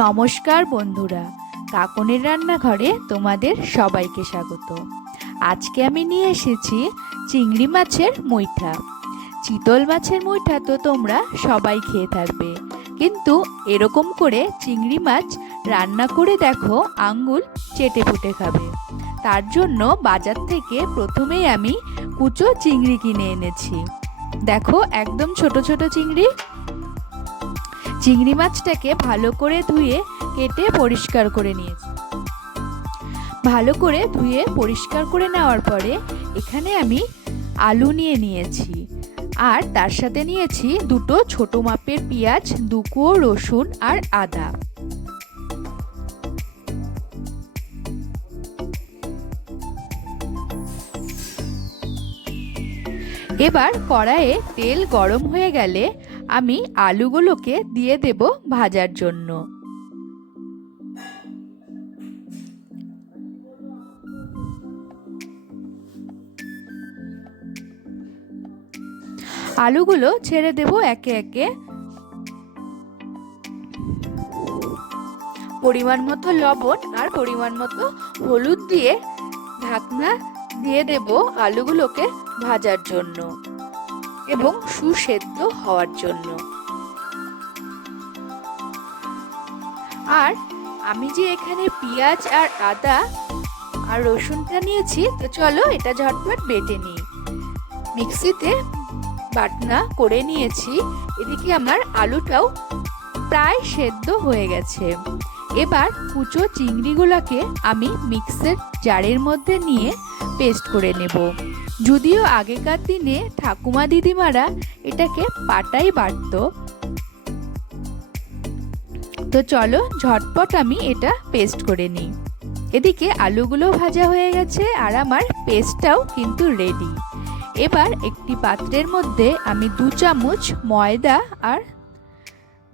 নমস্কার বন্ধুরা, কাকনের রান্নাঘরে তোমাদের সবাইকে স্বাগত। আজকে আমি নিয়ে এসেছি চিংড়ি মাছের মুইঠা। চিতল মাছের মুইঠা তো তোমরা সবাই খেয়ে থাকবে, কিন্তু এরকম করে চিংড়ি মাছ রান্না করে দেখো, আঙ্গুল চেটে ফুটে খাবে। তার জন্য বাজার থেকে প্রথমেই আমি কুচো চিংড়ি কিনে এনেছি। দেখো, একদম ছোট ছোট চিংড়ি চিংড়ি মাছটাকে ভালো করে ধুয়ে কেটে পরিষ্কার করে নিয়েছি। ভালো করে ধুয়ে পরিষ্কার করে নেওয়ার পরে এখানে আমি আলু নিয়ে নিয়েছি। আর তার সাথে নিয়েছি দুটো ছোট মাপের পেঁয়াজ দুকুয়ো রসুন আর আদা। এবার কড়াইয়ে তেল গরম হয়ে গেলে আমি আলুগুলোকে দিয়ে দেব ভাজার জন্য। আলুগুলো ছেড়ে দেব একে একে। পরিমাণ মতো লবণ আর পরিমাণ মতো হলুদ দিয়ে ঢাকনা দিয়ে দেব আলুগুলোকে ভাজার জন্য। এবং সুসেদ্ধ হওয়ার জন্য। আর আমি যে এখানে পেঁয়াজ আর আদা আর রসুনটা নিয়েছি, তো চলো এটা ঝটপট বেটে নিই। মিক্সিতে বাটনা করে নিয়েছি, এদিকে আমার আলুটাও প্রায় সেদ্ধ হয়ে গেছে। এবার কুচো চিংড়িগুলোকে আমি মিক্সের জারের মধ্যে নিয়ে পেস্ট করে নেব। যদিও আগেকার দিনে ঠাকুমা দিদিমারা এটাকে পাটাই বাটতো। তো চলো ঝটপট আমি এটা পেস্ট করে নিই। এদিকে আলুগুলো ভাজা হয়ে গেছে আর আমার পেস্টটাও কিন্তু রেডি এবার একটি পাত্রের মধ্যে আমি দু চামচ ময়দা আর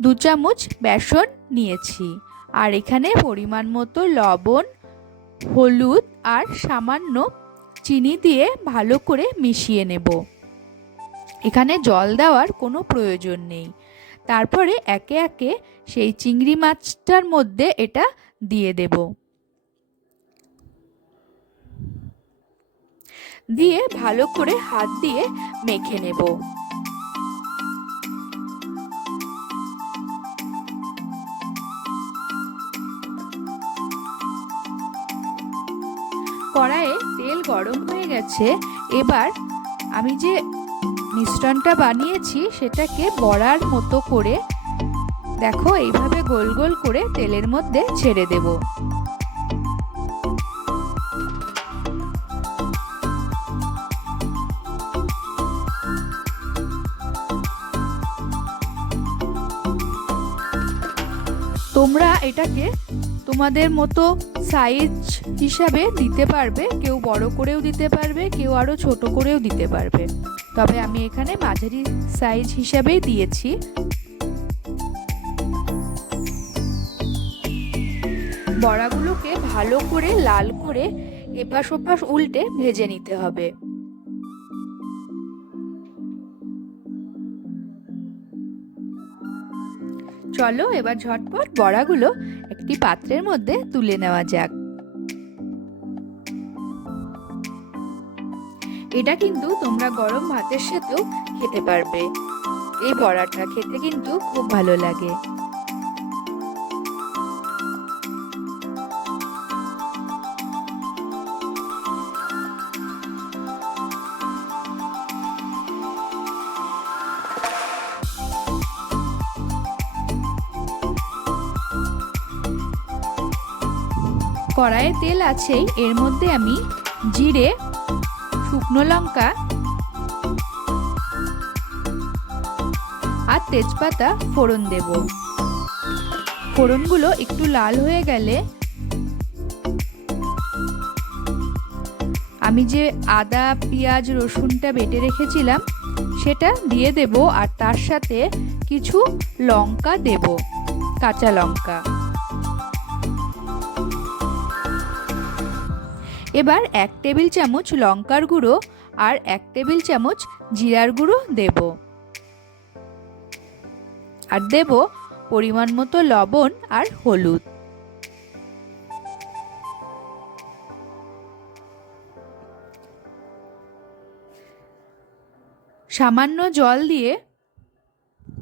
দু চামচ বেসন নিয়েছি। আর এখানে পরিমাণ মতো লবণ, হলুদ আর সামান্য চিনি দিয়ে ভালো করে মিশিয়ে নেব। এখানে জল দেওয়ার কোনো প্রয়োজন নেই। তারপরে একে একে সেই চিংড়ি মাছটার মধ্যে এটা দিয়ে দেব। দিয়ে ভালো করে হাত দিয়ে মেখে নেব। গেছে, এবার আমি যে মিশ্রণটা বানিয়েছি সেটাকে বড়ার মতো করে, দেখো এইভাবে গোল গোল করে তেলের মধ্যে ছেড়ে দেব। তোমরা এটাকে তোমাদের মতো সাইজ হিসাবে দিতে পারবে। কেউ বড় করেও দিতে পারবে, কেউ আরও ছোট করেও দিতে পারবে। তবে আমি এখানে মাঝারি সাইজ হিসাবেই দিয়েছি। বড়াগুলোকে ভালো করে লাল করে এপাশ ওপাশ উল্টে ভেজে নিতে হবে। চলো এবার ঝটপট বড়াগুলো একটি পাত্রের মধ্যে তুলে নেওয়া যাক। এটা কিন্তু তোমরা গরম ভাতের সাথেও খেতে পারবে। এই বড়াটা খেতে কিন্তু খুব ভালো লাগে। কড়াইয়ে তেল আছেই, এর মধ্যে আমি জিরে, শুকনো লঙ্কা আর তেজপাতা ফোড়ন দেব। ফোড়নগুলো একটু লাল হয়ে গেলে আমি যে আদা, পেঁয়াজ, রসুনটা বেটে রেখেছিলাম, সেটা দিয়ে দেব আর তার সাথে কিছু লঙ্কা দেব, কাঁচা লঙ্কা। এবার এক টেবিল চামচ লঙ্কার গুঁড়ো আর এক টেবিল চামচ জিরার গুঁড়ো দেব। আর দেব পরিমাণ মতো লবণ আর হলুদ। সামান্য জল দিয়ে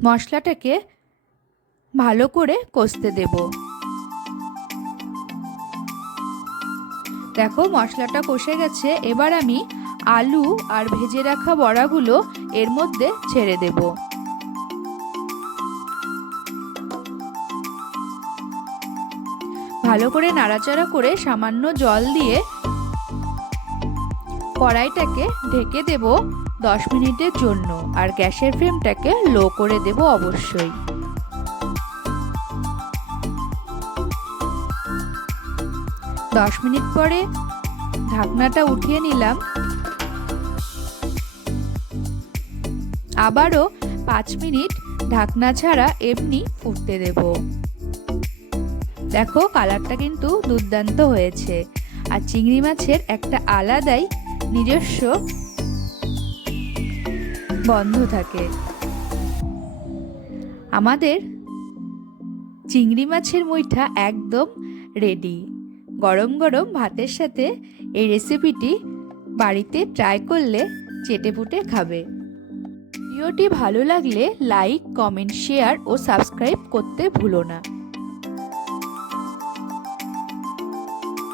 মশলাটাকে ভালো করে কষতে দেব। দেখো, মশলাটা কষে গেছে। এবার আমি আলু আর ভেজে রাখা বড়াগুলো এর মধ্যে ছেড়ে দেব। ভালো করে নাড়াচাড়া করে সামান্য জল দিয়ে কড়াইটাকে ঢেকে দেব দশ মিনিটের জন্য। আর গ্যাসের ফ্লেমটাকে লো করে দেব অবশ্যই। দশ মিনিট পরে ঢাকনাটা উঠিয়ে নিলাম। আবারও পাঁচ মিনিট ঢাকনা ছাড়া এমনি ফুটতে দেব। দেখো কালারটা কিন্তু দুর্দান্ত হয়েছে। আর চিংড়ি মাছের একটা আলাদাই নিজস্ব বন্ধ থাকে। আমাদের চিংড়ি মাছের মুইঠা একদম রেডি গরম গরম ভাতের সাথে এই রেসিপিটি বাড়িতে ট্রাই করলে চেটেপুটে খাবে। ভিডিওটি ভালো লাগলে লাইক কমেন্ট শেয়ার ও সাবস্ক্রাইব করতে ভুলো না।